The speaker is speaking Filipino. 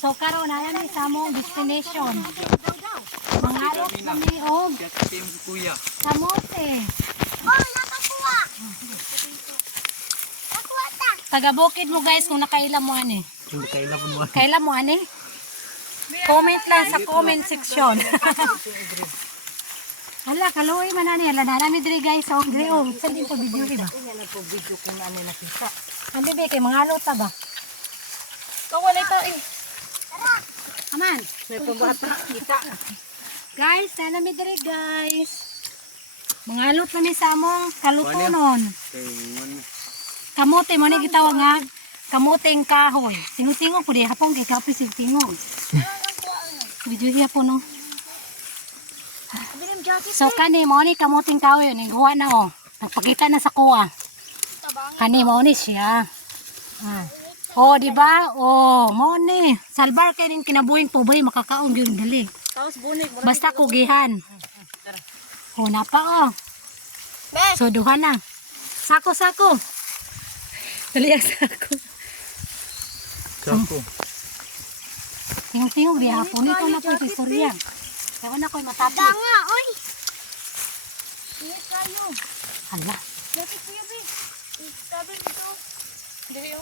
So karon na namin sa among destination. Mangarap kami og Team Kuya. kamote. Oh, nakakuha. Nakuha ta. Taga bukid mo guys kung nakailan mo ani. Hindi kailangan mo. Kailan mo ani? Comment lang sa comment section. Hala, kaluoy man ani. Hala, na namin diri guys. So, diri oh. Saan din po video ba? Yan po video kung ano nakita. Ang bibi kay mga lota ba? Kawalay ta eh. Aman. May pambata. Kita. Guys, na namin diri guys. Mga lot namin sa among man. Kamote mo ni gitawag nga kamoteng kahoy. Tingog-tingog po di hapon kay kape sig tingog. Video hiya po no. So kani mo ni kamoteng kahoy ni huwa na oh. Nagpakita na sa kuha. Kani mo ni siya. Ah. Oh, di ba? Oh, mo ni. Salbar kay nin kinabuhing pobre makakaon gyud dali. Tapos bunig. Basta kugihan. Oh, napa oh. So duha na. Sako sako. Dali ang sako. Sako. Tingog-tingog di hapon ito na po istorya. Ewan na ko'y matapos. Danga, oy. Ingat kayo. Hala. Jacket kuya, be. Sabi dito. Dili oh.